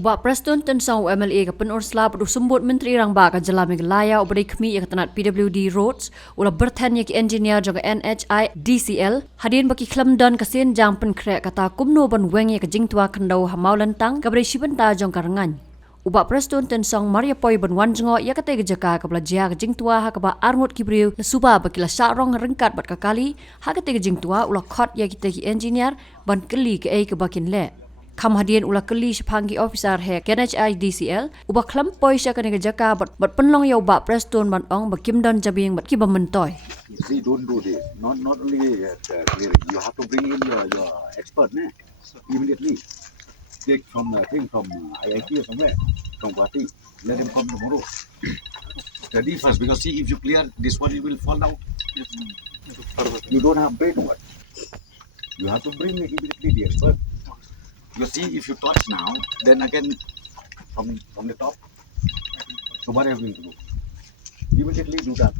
Bah Prestone tensang MLA ke penur selap du sembut menteri rang ba ka jala Meghalaya ubari kemi ya tanat PWD roads ula berthan ya ki enjiniar jaga NHIDCL hadin baki klamdan ka sen jang pen krek kata kumno ban weng ya ka jingtua khandau hamau lantang ka bari sibenta jong karangan. Bah Prestone tensang Maria poi ban wan jengo ya ka te jaka ka belajia ka jingtua ha ka ba arngut kibriu na suba bakila sarong rengkat bat ka kali ha ka te jingtua ula khot ya ki te ki enjiniar ban Kylli ke ai ka bakin le. Kam hadian ula Kylli sepanggi officer he NHIDCL ubah klam poi sya kene jaka bat penlong ya Bah Prestone ban ong bakim dan jabieng bat ki mentoi. See, don't do this. Not only clearing. You have to bring in your expert immediately. Take from from IIT or somewhere, from Guwahati. Let him come tomorrow. Study first, because see, if you clear this one, it will fall down. You don't have brain what? You have to bring immediately the expert. You see, if you touch now, then again from the top. So what are you going to do? Immediately do that.